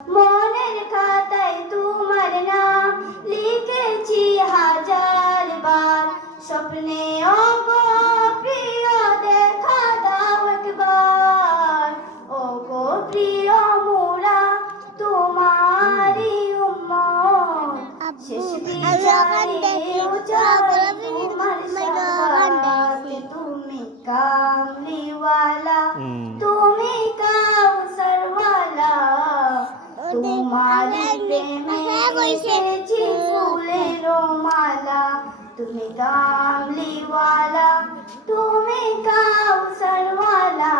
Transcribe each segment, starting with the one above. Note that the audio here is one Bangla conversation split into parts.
মনের খাতায় তোমার নাম লিখেছি হাজার বার। স্বপ্নে প্রিয় দেখা দাও একবার। প্রিয় মোরা তোমারই উম্মত। শেষ বিচারে উজাড় তোমার সাফাতে তুমি কামলিওয়ালা হুম। তুমি কাউসারওয়ালা তোমারি প্রেমে এসেছি ফুলের মালা তুমি কামলিওয়ালা তুমি কাউসারওয়ালা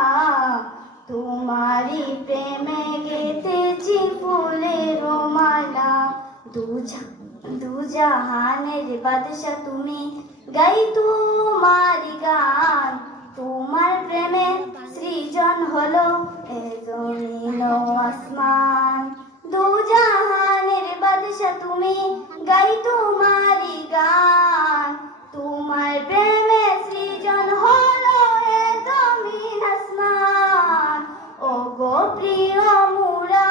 তোমারি প্রেমে গেতেছি ফুলের মালা দুজা দুজাহানের বাদশা তুমি গাই তোমারি গান তোমার প্রেমে সৃজন হলো এ জমিন আসমান। দুজাহানের বাদশা তুমি, গাই তোমারি গান। তোমার প্রেমে সৃজন হলো এ জমিন আসমান। ও গো প্রিয় মুরা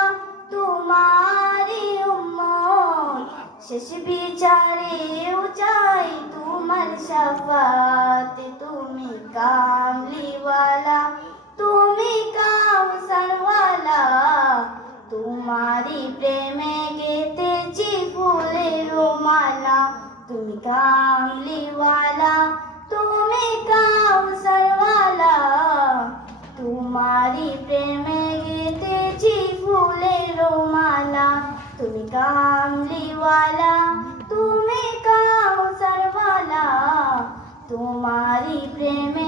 তোমারি উম্মত। শেষ বিচারে চাই তোমার শাফাতে তুমি কামলিওয়ালা তোমারি প্রেমে গেতেছি ফুলের মালা। তুমি কামলিওয়ালা, তুমি কাউসারওয়ালা তোমারি প্রেমে গেতেছি ফুলের মালা। তুমি কামলিওয়ালা, তুমি কাউসারওয়ালা তোমারি প্রেমে